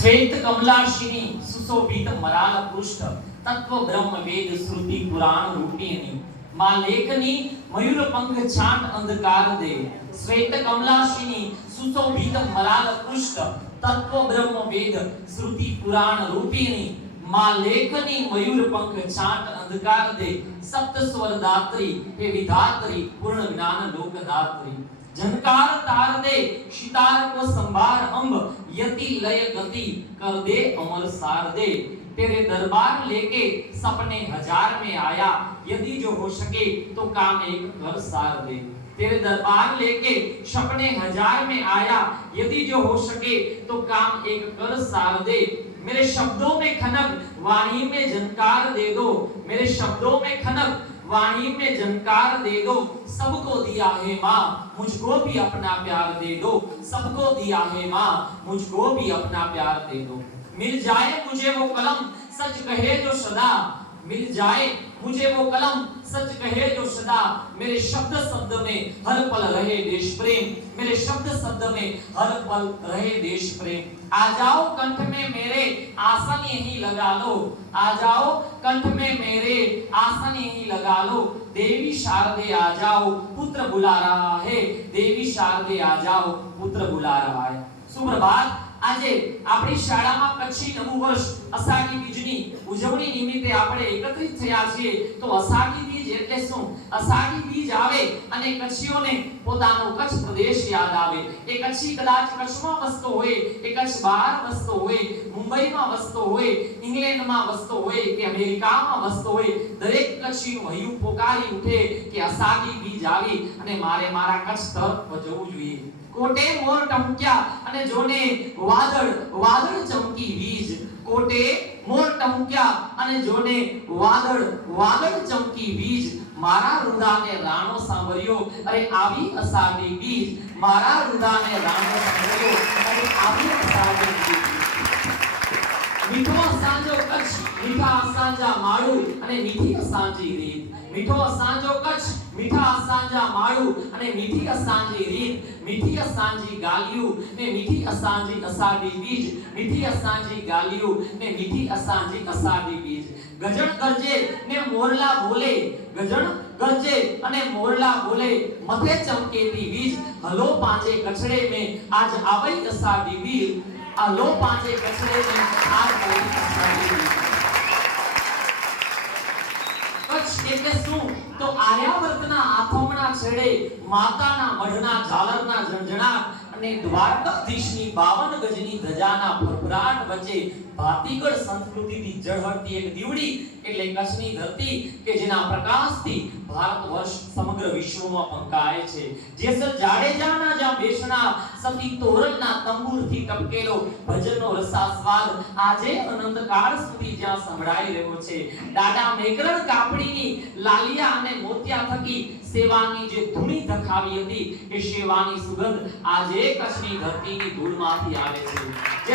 श्वेत कमलाशिनी सुशोभित मराल पृष्ठ तत्व ब्रह्म वेद श्रुति पुराण रूपिणी मां लेखनी मयूर पंख छाट अंधकार दे। श्वेत कमलाशिनी सुशोभित मराल पृष्ठ तत्व ब्रह्म वेद श्रुति पुराण रूपिणी मां लेखनी मयूर पंख छाट अंधकार दे। सप्त स्वर दात्री हे विधात्री पूर्ण ज्ञान लोक दात्री। झनकार तार दे सितार को संभार अंब यति लय गति कर दे अमर सार दे। तेरे दरबार लेके सपने हजार में आया यदि जो हो सके तो काम एक कर सार दे। तेरे दरबार लेके सपने हजार में आया यदि जो हो सके तो काम एक कर सार दे। मेरे शब्दों में खनक वाणी में झनकार दे दो। मेरे शब्दों में खनक वाणी में झनकार दे दो। सबको दिया है माँ मुझको भी अपना प्यार दे दो। सबको दिया है माँ मुझको भी अपना प्यार दे दो। मिल जाए मुझे वो कलम सच कहे जो सदा। मिल जाए मुझे वो कलम सच कहे जो सदा। मेरे शब्द शब्द में हर पल रहे देश प्रेम। मेरे शब्द शब्द में हर पल रहे देश प्रेम। आ जाओ कंठ में मेरे आसन यही लगा लो। आ जाओ कंठ में मेरे आसन यही लगा लो। देवी शारदे आ जाओ पुत्र बुला रहा है। देवी शारदे आ जाओ पुत्र बुला रहा है। सुप्रभात। આજે આપણી શાળામાં કચ્છી નવું વર્ષ અષાઢી બીજની ઉજવણી નિમિત્તે આપણે એકત્રિત થયા છીએ। તો અષાઢી બીજ એટલે શું? અષાઢી બીજ આવે અને કચ્છીઓને પોતાનો કચ્છ પ્રદેશ યાદ આવે। એ કચ્છી કદાચ કચ્છમાં વસતો હોય, એ કચ્છ બહાર વસતો હોય, મુંબઈમાં વસતો હોય, ઇંગ્લેન્ડમાં વસતો હોય કે અમેરિકામાં વસતો હોય, દરેક કચ્છીનું હૈયું પોકારી ઉઠે કે અષાઢી બીજ આવી અને મારે મારા કચ્છ તરફ જવું જોઈએ। कोटे मोर टमक्या અને જોને વાદળ વાદળ ચમકી વીજ। કોટે મોર ટમક્યા અને જોને વાદળ વાદળ ચમકી વીજ। મારા રુદાને રાણો સાંભળ્યો અરે આવી અષાઢી બીજ। મારા રુદાને રાણો સાંભળ્યો અરે આવી અષાઢી બીજ। મીઠો અસાંજો કચ્છ મીઠા અસાંજા માળું અને મીઠી અસાંજી રીત। મીઠો અસાંજો કચ્છ મીઠા અસાંજા માળું અને મીઠી અસાંજી રીત। મીઠી અસાંજી ગાલિયું ને મીઠી અસાંજી અષાઢી બીજ। મીઠી અસાંજી ગાલિયું ને મીઠી અસાંજી અષાઢી બીજ। ગજણ ગરજે ને મોરલા બોલે। ગજણ ગરજે અને મોરલા બોલે મથે ચમકેતી વીજ। હલો પાંજે કચડે में आज आवई अषाढ़ी बीज। हलो પાંજે કચડે में आज आवई अषाढ़ी बीज। કચ્છ એટલે શું? તો આર્યાવર્તના આથમણા છેડે માતાના મઢના ઝાલરના ઝણઝણાટ અને દ્વારકાધીશની 52 ગજની ધજાના ફરફરાટ વચ્ચે ભાતીગળ સંસ્કૃતિથી ઝળહળતી એક દીવડી એટલે કચ્છની ધરતી કે જેના પ્રકાશથી ભારત વર્ષ સમગ્ર વિશ્વમાં પંકાય છે। જેસલ જાડેજાના જ્યાં બેસણા સતી તોરણના તંબુરથી ટપકેલો ભજનનો રસાસ્વાદ આજે અનંતકાળ સુધી જ્યાં સંભળાઈ રહ્યો છે। દાડા મેકરણ કાપડીની લાલિયા અને મોતિયા થકી સેવાની જે ધૂણી ધખાવી હતી એ સેવાની સુગંધ આજે કચ્છની ધરતીની ધૂળમાંથી આવે છે। જે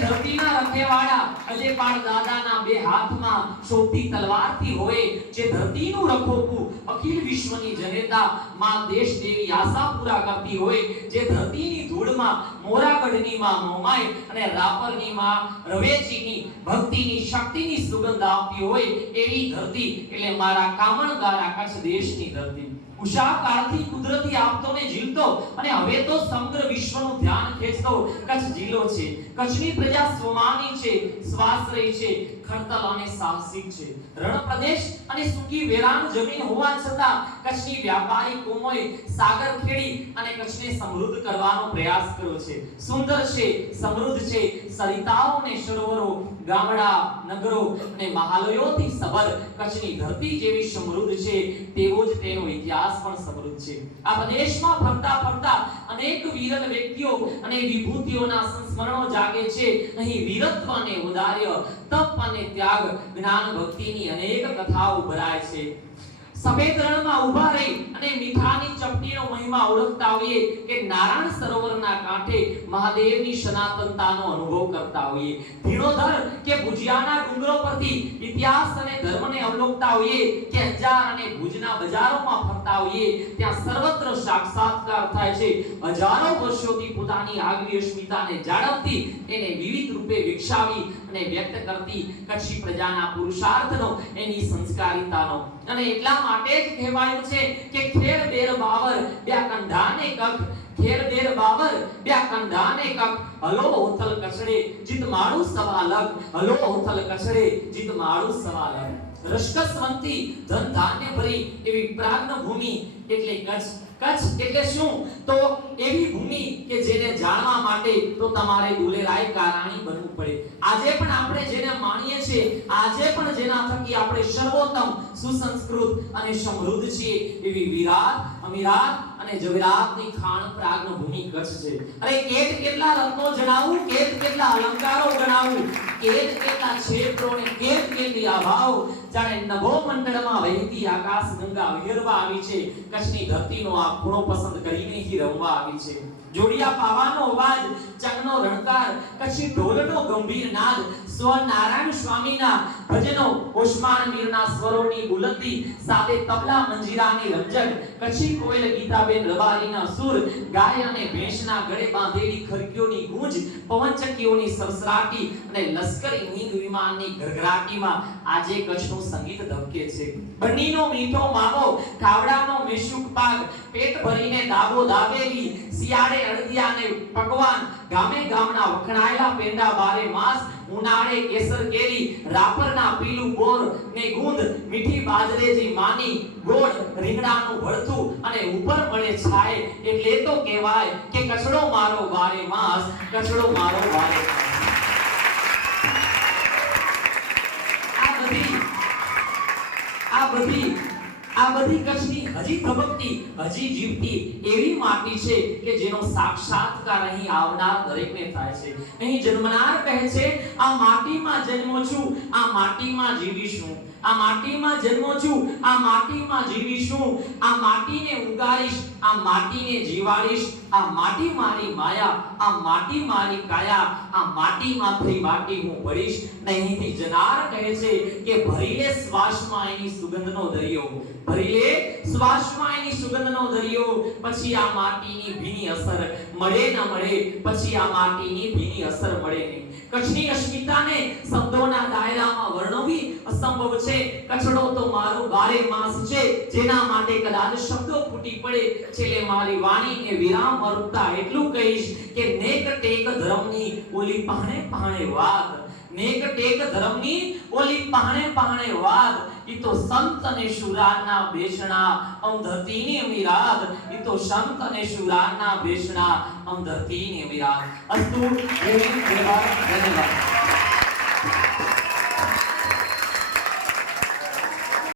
ધરતીના રખેવાળા અજયપાળ દાદાના બે હાથમાં શોભતી તલવારથી હોય। જે ધરતીનું રખોપું અખિલ વિશ્વની જનેતા માં દેશ દેવી આશા પૂરા કરતી હોય। જે ધરતીની ધૂળમાં મોરાગઢની માં મોમાય અને રાપરની માં રવેચીની ભક્તિની શક્તિની સુગંધ આપતી હોય એવી ધરતી એટલે મારા કામણગારા કચ્છ દેશની ધરતી। ઉષા કાળથી કુદરતી આફતોને ઝીલતો અને હવે તો સમગ્ર વિશ્વનું ધ્યાન ખેંચતો કચ્છ જિલ્લો છે। કચ્છની પ્રજા સ્વમાની છે, સ્વાશ્રયી છે, ખડતલ અને સાહસિક છે। રણ પ્રદેશ અને સૂકી વેરાન જમીન હોવા છતાં કચ્છની વ્યાપારી કોમોએ સાગર ખેડી અને કચ્છને સમૃદ્ધ કરવાનો પ્રયાસ કર્યો છે। સુંદર છે, સમૃદ્ધ છે, સરિતાઓ અને સરોવરો, ગામડા, નગરો અને મહાલયોથી સબર કચ્છની ધરતી જેવી સમૃદ્ધ છે તેવો જ તેનો ઇતિહાસ પણ સમૃદ્ધ છે। આ પ્રદેશમાં ફરતા ફરતા અનેક વીરન વ્યક્તિઓ અને વિભૂતિઓના સંસ્મરણો જાગે છે। અહીં વીરત્વ અને ઉદાર્ય, તપ અને ત્યાગ, જ્ઞાન ભક્તિની અનેક કથાઓ ભરાય છે। સફેદ રણમાં ઊભા રહી અને મીઠાની ચપટીનો મહિમા ઓળખતા હોઈએ કે નારાયણ સરોવરના કાંઠે મહાદેવની સનાતનતાનો અનુભવ કરતા હોઈએ, ધીણોધર કે ભુજિયાના ડુંગરો પરથી ઇતિહાસ અને ધર્મને અવલોકતા હોઈએ, કે અંજાર અને ભુજના બજારોમાં ફરતા હોઈએ, ત્યાં સર્વત્ર સાક્ષાત્કાર થાય છે. હજારો વર્ષોથી પોતાની આગવી અસ્મિતાને જાળવતી, એને વિવિધ રૂપે વિકસાવી અને વ્યક્ત કરતી કચ્છી પ્રજાના પુરુષાર્થનો, એની સંસ્કારિતાનો. અને એટલા માટે જ કહેવાયું છે કે ખેર બેર બાવર બ્યા કંઢાને કખ, ખેર બેર બાવર બ્યા કંઢાને કખ, હલો હોથલ કસડે જીત માળું સવા લખ, હલો હોથલ કસડે જીત માળું સવા લખ. રસકસવંતી ધન ધાન્ય ભરી એવી પ્રાગ્ન ભૂમિ એટલે કચ્છ. કચ્છ એટલે શું? તો એવી ભૂમિ કે જેને જાણવા માટે તો તમારે દુલેરાય કારાણી બનવું પડે. આજે પણ આપણે જેને માણીએ છીએ, આજે પણ જેના થકી આપણે સર્વોત્તમ, સુસંસ્કૃત અને સમૃદ્ધ છીએ, એવી વિરાટ, અમીરાત અને જવેરાતની ખાણ પ્રાગ્ન ભૂમિ કચ્છ છે. અરે કેટ કેટલા રત્નો જણાવું, કેટ કેટલા અલંકારો ગણાવું, કેટ કેટલા ક્ષેત્રો ને કેટ કેટલી આભાઓ, જાણે નભો મંડળમાં વહેતી આકાશ ગંગા વિહરવા આવી છે. કચ્છની ધરતીનો આ ખૂણો પસંદ કરીને ही રમવા આવી છે. જોડિયા પાવાનો અવાજ, ચંગનો રણકાર, કચ્છી ઢોલનો ગંભીર નાદ, સ્વ નારાયણ સ્વામીના ભજનો, ઓસ્માન મીરના સ્વરોની બુલંદી, સાથે તબલા મંજીરાની રમઝટ, કચ્છી કોયલ ગીતાબેન રબારીના સુર, ગાય અને ભેંસના ગળે બાંધેલી ખરકીઓની ગૂંજ, પવનચક્કીઓની સરસરાટી અને લશ્કરી મિગ વિમાનની ગરગરાટીમાં આજે કચ્છનું સંગીત ધબકે છે. બન્નીનો મીઠો માવો, ખાવડાનો મિશુક પાક, પેટ ભરીને દાબો દાબેલી, શિયાળે અડદિયા ને પકવાન, ગામે ગામના વખણાયેલા પેંડા બારે માસ, ઉનાળે કેસર કેરી, રાપરના પીલું બોર ને ગુંદ, મીઠી બાજરેજી માની, ગોળ, રીંગણાનું ભરથું અને ઉપર મળે છાય, એટલે તો કહેવાય કે કચડો મારો બારે માસ, કચડો મારો બારે માસ. આ બધી કચ્છની હજી ધબકતી, હજી જીવતી એવી માટી છે કે જેનો સાક્ષાત્કાર અહીં આવનાર દરેકને થાય છે. અહીં જન્મનાર કહે છે, આ માટીમાં જન્મો છું, આ માટીમાં જીવીશું, આ માટીમાં જન્મો છું, આ માટીમાં જીવીશું, આ માટીને ઉગાડીશ, આ માટીને જીવાડીશ, આ માટી મારી માયા, આ માટી મારી કાયા, આ માટીમાંથી માટી હું ભરીશ. અહીંથી જનાર કહે છે કે ભરી લે શ્વાસમાં એની સુગંધનો દરિયો, ભરી લે શ્વાસમાં એની સુગંધનો દરિયો, પછી આ માટીની ભીની અસર મળે ન મળે, પછી આ માટીની ભીની અસર મળે નહીં. કચ્છની અસ્મિતાને શબ્દોના દાયરામાં વર્ણવવી અસંભવ છે. કચ્છડો તો મારો બારે માસ છે, જેના માટે કદાચ શબ્દો ફૂટી પડે. છેલ્લે મારી વાણીને વિરામ અર્પતા એટલું કહીશ કે નેક ટેક ધર્મની ઓલી પહાણે પહાણે વાત, નેક ટેક ધર્મની ઓલી પહાણે પહાણે વાત, ઈ તો સંત અને શુરાના બેસણા અમ ધરતીની અમીરાત, ઈ તો સંત અને શુરાના બેસણા અમ ધરતીની અમીરાત. અસ્તુ ધન્યવાદ.